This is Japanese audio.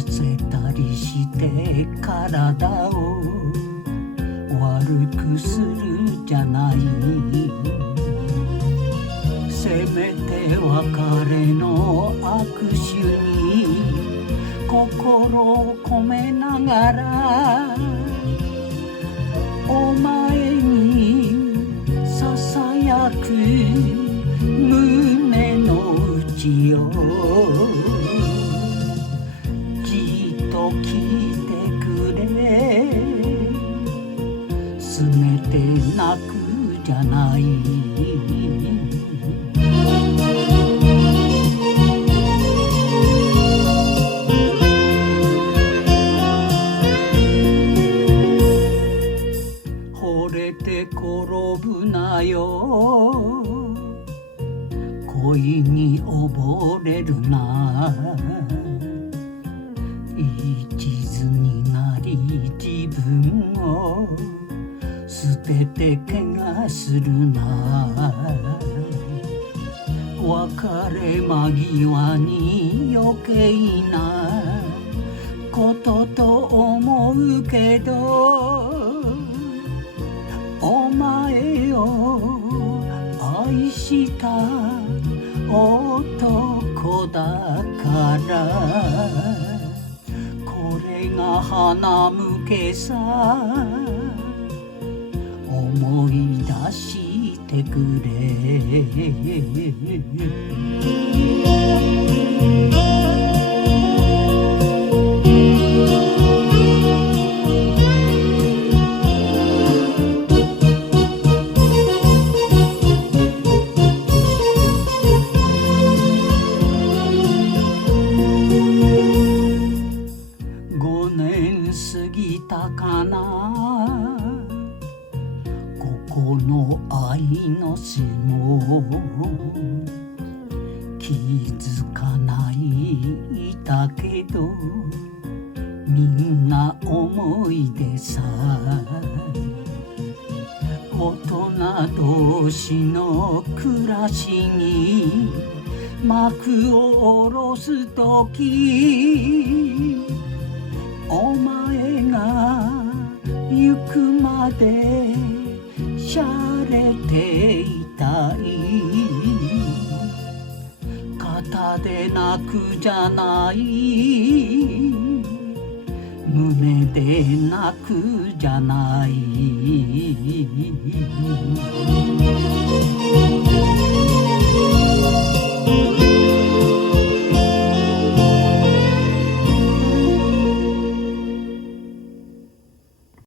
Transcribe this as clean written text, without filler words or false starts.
せたりして体を悪くするじゃない。せめて別れの握手に心を込めながらお前にささやく胸の内をじっと聞いてくれ。すねて泣くじゃない。惚れて転ぶなよ、恋に溺れるな。一途になり自分を捨てて怪我するな。別れ間際に余計なことと思うけど、お前を愛した男だから。これが花向けさ、思い出してくれ。5年過ぎたかな、この愛の巣も気づかないだけど、みんな思い出さ。大人同士の暮らしに幕を下ろすとき、お前が行くまでしゃれていたい。肩で泣くじゃない、胸で泣くじゃない。